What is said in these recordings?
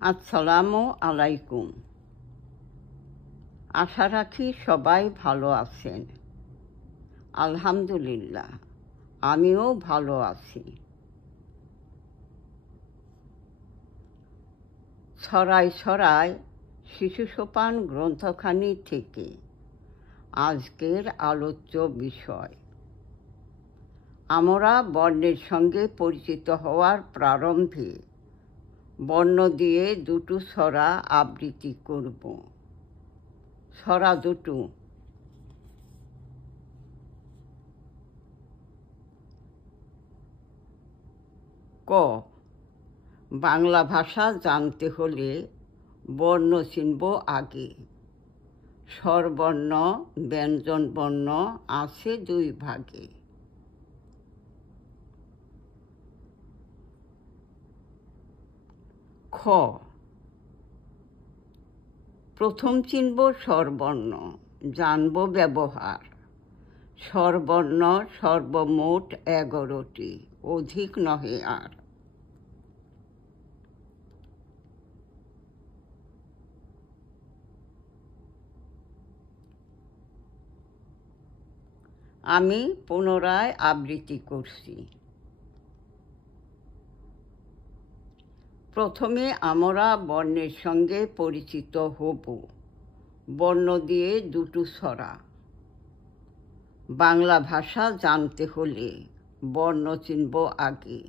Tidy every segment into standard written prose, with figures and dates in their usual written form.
আসসালামু আলাইকুম। আশা রাখি সবাই ভালো আছেন। আলহামদুলিল্লাহ, আমিও ভালো আছি। ছড়ায় ছড়ায় শিশু সোপান গ্রন্থখানি থেকে আজকের আলোচ্য বিষয়। আমরা বর্ণের সঙ্গে পরিচিত হওয়ার প্রারম্ভে বর্ণ দিয়ে দুটো ছড়া আবৃত্তি করব। ছড়া দুটো। ক, বাংলা ভাষা জানতে হলে বর্ণ চিনব আগে। স্বরবর্ণ ব্যঞ্জনবর্ণ আছে দুই ভাগে। খ, প্রথম চিনব স্বরবর্ণ, জানব ব্যবহার। স্বরবর্ণ সর্বমোট 11টি, অধিক নহে আর। আমি পুনরায় আবৃত্তি করছি। প্রথমে আমরা বর্ণের সঙ্গে পরিচিত হব। বর্ণ দিয়ে দুটো ছড়া। বাংলা ভাষা জানতে হলে বর্ণ চিনব আগে।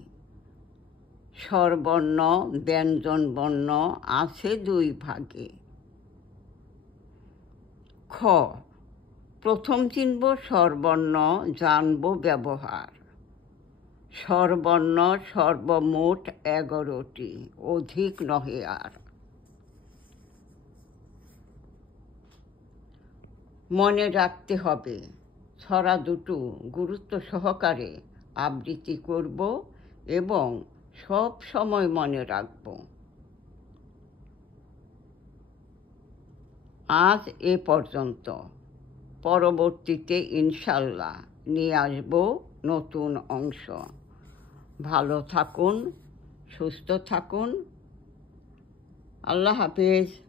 স্বরবর্ণ ব্যঞ্জনবর্ণ আছে দুই ভাগে। খ, প্রথম চিনব স্বরবর্ণ, জানব ব্যবহার। স্বরবর্ণ সর্বমোট 11টি, অধিক নহে আর। মনে রাখতে হবে, ছড়া দুটো গুরুত্ব সহকারে আবৃত্তি করব এবং সব সময় মনে রাখব। আজ এ পর্যন্ত। পরবর্তীতে ইনশাল্লাহ নিয়ে আসব নতুন অংশ। ভালো থাকুন, সুস্থ থাকুন। আল্লাহ হাফেজ।